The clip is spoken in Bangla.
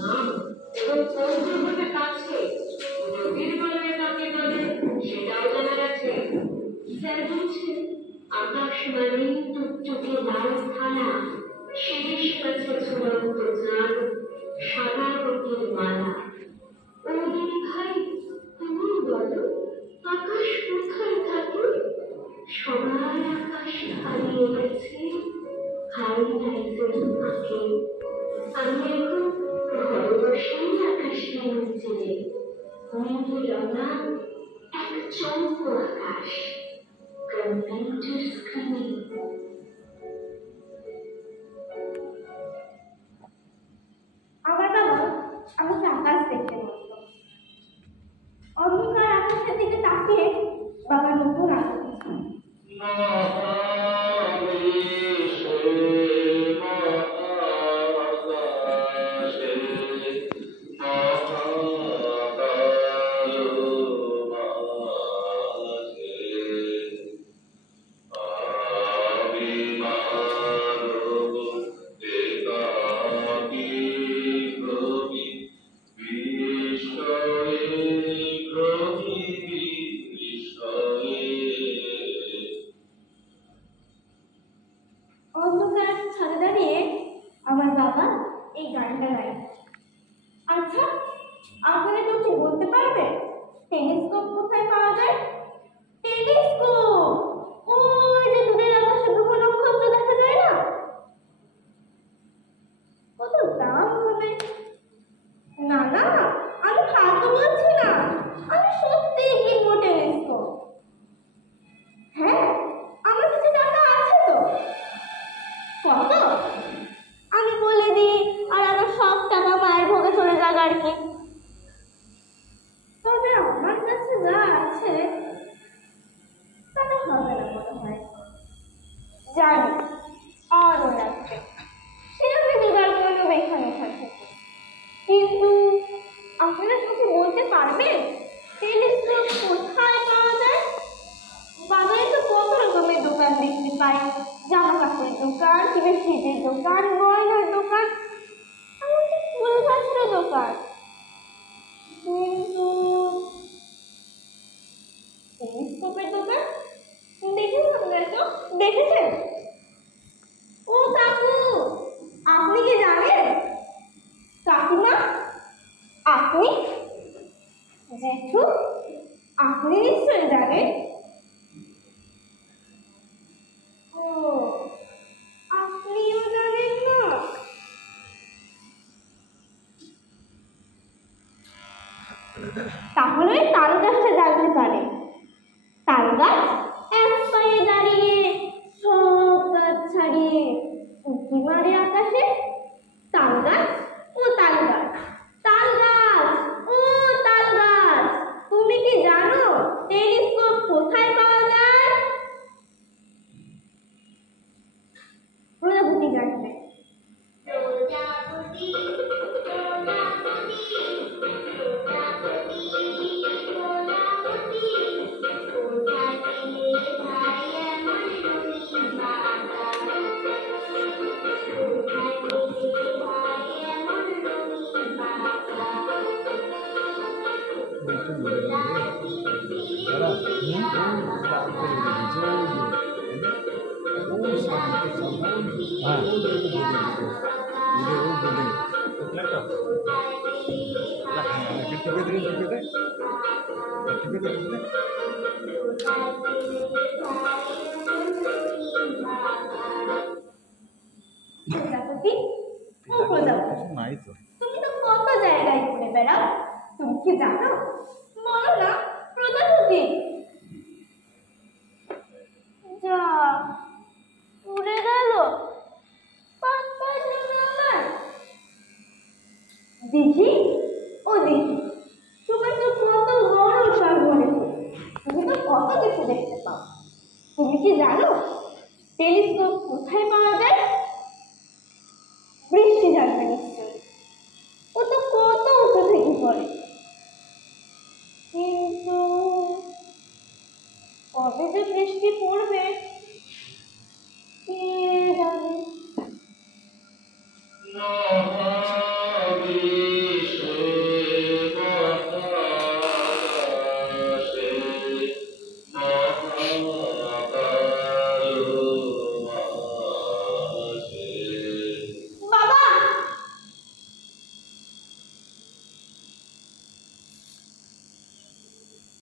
নাম এবং কোন গ্রহটা কাছে জ্যোতির্বলয়ে কাকে বলে সেটাও জানা গেছে। স্যার বলছেন আকাশ মানে টুকটুকে লাল থালা, শিরিষ কাছে ঝুলন্ত চাঁদ, সাদা রঙের মালা। ও দিদি ভাই, তুমি বলো আকাশ কোথায় থাকে? সবার আকাশ হারিয়ে গেছে হাইলাইটের ফাঁকে। আমি এখন ঘরে বসেই আকাশকে নিচে নীল রঙা এক চৌকো আকাশ, কম্পিউটার স্ক্রিনে। আমার বাবা আমাকে আকাশ দেখতে বলতো। অন্ধকার আকাশের দিকে তাকিয়ে বাবার নতুন আকাশ তাহলে তাল গাছটা জানতে পারে। তাল গাছ এক পায়ে দাঁড়িয়ে সব গাছ ছাড়িয়ে উঁকি মারে আকাশে। তাল গাছ ও তাল গাছ, তাল গাছ ও তাল গাছ, তুমি কি জানো টেলিস্কোপ কোথায় পাওয়া যায়? প্রজাপতি জানবে। তুমি তো কত জায়গায় ঘুরে বেড়াও, তুমি কি জানো? বলো না প্রজাপতি। যা উড়ে গেল, দেখি